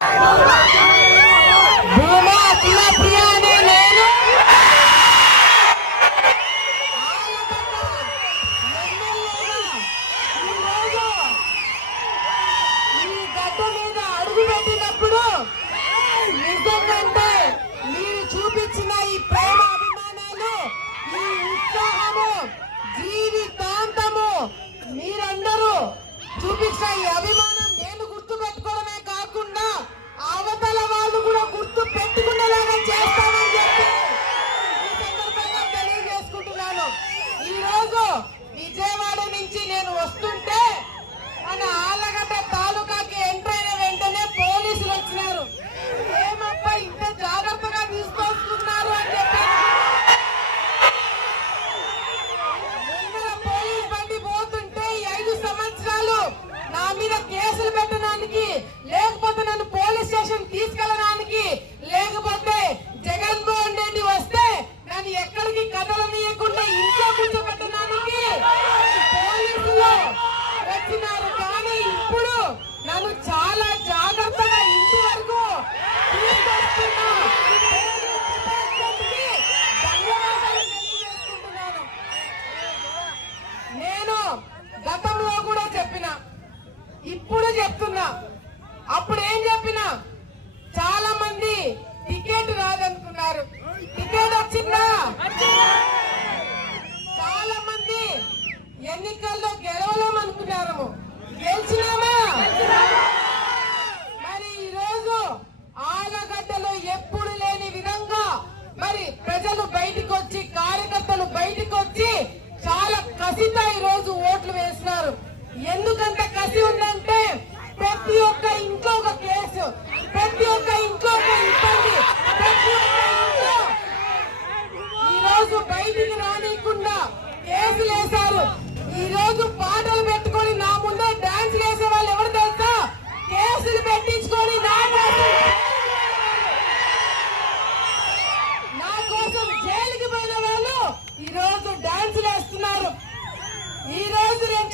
Vamos lá! ఇప్పుడు చెప్తున్నా. అప్పుడు ఏం చెప్పినా? చాలా మంది టికెట్ రాదనుకున్నారు. టికెట్ వచ్చిందా? చాలా మంది ఎన్నికల్లో గెలవలేమనుకున్నారము గెలిచినామా? మరి ఈ రోజు ఆలగడ్డలో ఎప్పుడు లేని విధంగా మరి ప్రజలు బయటకు వచ్చి కార్యకర్తలు బయటకు వచ్చి చాలా కసిత ఈ రోజు ఓట్లు వేసిన ఎందుకంత కసి ఉందంటే ప్రతి ఒక్క ఇంట్లో ఒక కేసు ప్రతి ఒక్క ఇంట్లో ఒక ఇబ్బంది ప్రతి ఒక్క ఇంట్లో ఈ రోజు బయటికి రానియకుండా కేసులు వేశారు. ఈ రోజు పాటలు పెట్టుకొని నా ముందే డాన్స్ వేసే వాళ్ళు ఎవరు తెలుసా? కేసులు పెట్టించుకొని నా కోసం జైలుకి పోయిన వాళ్ళు ఈ రోజు డాన్సులు వేస్తున్నారు. ఈ రోజు నేను